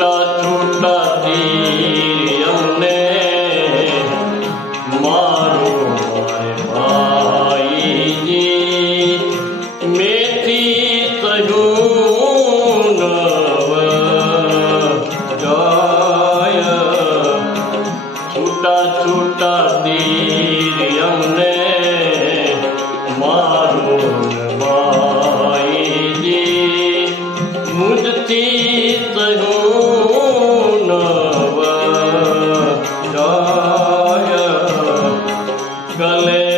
છૂટા છૂટા અમને મારો મારે ભાઈ મેથી કહ્યું જાય છૂટા છૂટા દીર અમને મારો ભાઈ મુજથી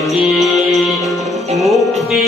মুক্তি মুক্তি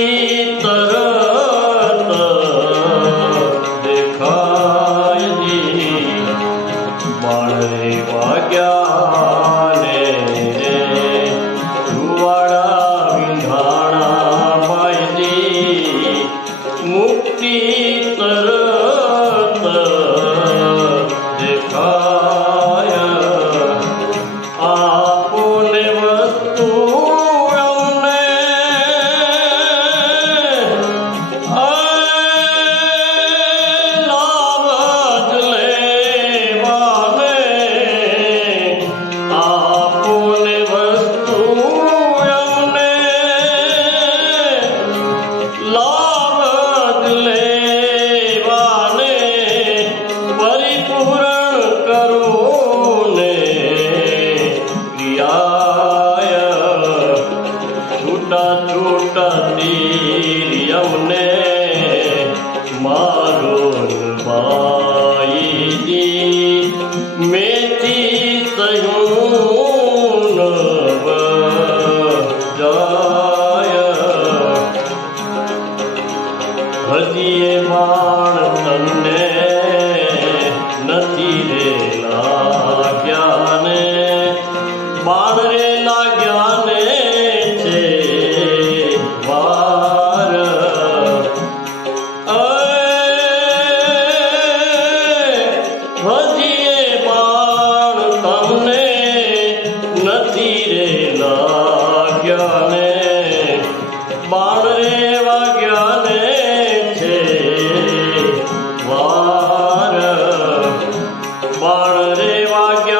Mom. તીરે લાગ્યા ને બાણરે વાગ્યા ને છે. વાર બાણરે વાગ્યા